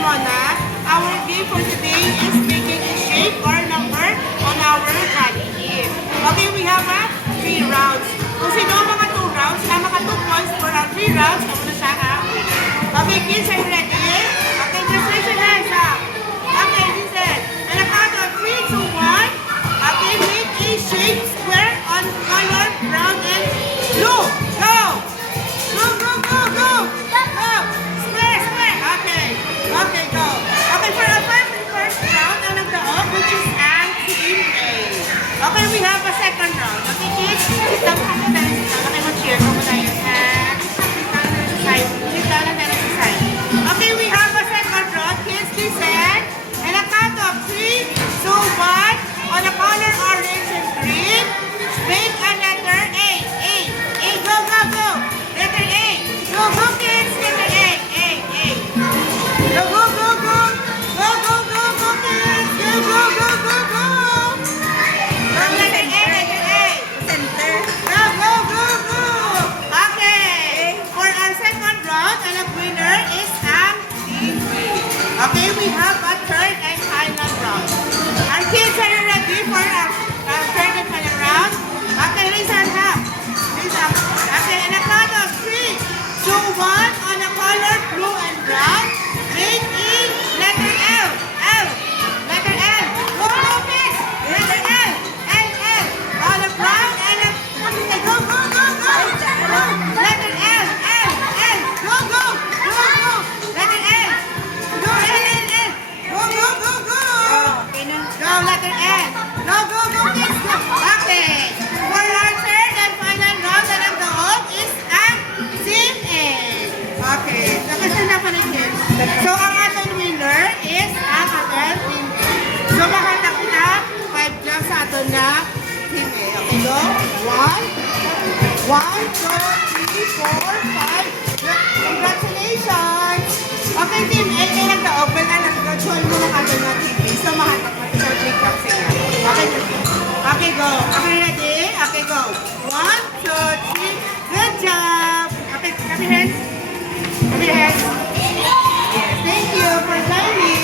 Mona. Our game for today is making a shape or number on our body. Okay, we have 3 rounds. Kung sino ang mga 2 rounds, mga 2 points for our 3 rounds, kung ano siya Okay, kids, are you ready? Okay, just raise your hands up. Okay, listen. And a count of 3, 2, 1. Okay, make a shape square on color brown and blue. Go! Go, go, go, go! Go! Square, square! Okay. Okay, go. Okay, for our first round, ang nagdaog, which is ang team A. Okay, we have a second round. Okay, kids? Sit down ka muna. Okay, mag-cheer ko muna yun. Sit down na sa side. Sit down na sa side. Okay, we have a second round. Kids, listen. And a count of 3, 2, 1. On the color orange and green, make a letter A. A. A. Go, go, go. Letter A. Go, go, kids. Letter A. A. A. Go, go, go, go. Go, go, go, go, kids. Go, go, go, go, go. Go, letter A. Letter A. Center. Go, go, go, go. Okay. For our second round, and the winner is ang team B. Okay, we have a third and final round. Our kids, are you ready for our third and final round? Okay, raise your hand up. Raise up. Okay, and a count of 3, 2, 1. On the color blue and brown, make a letter L. L. Letter L. Go, go, kids. Letter L. L, L. On the brown and the... Go, go, go, go. Go. Letter L. L, L. Go, go. Go, go. Letter L. Go, L, L, L. Go, go, go, go. Go, letter L. Go, go, go, kids. Go. Okay. For our third and final round na ng daog is ang Team A. Okay. Nakasal na pa rin, kids. So, ang ating winner is ang ating Team A. So, makita kita 5 dyan sa atin na Team A. Okay, go. 1, 2, 3, 4, 5. Congratulations! Okay, Team A, kayo nagdaog. Well, nag-join mo ng atin na Team A. So, mahanap mo sa big cup sa inyo. Okay, okay, go. Okay, ready? Okay, go. 1, 2, 3. Good job! Okay, clap your hands. Clap your hands. Yes, thank you for joining.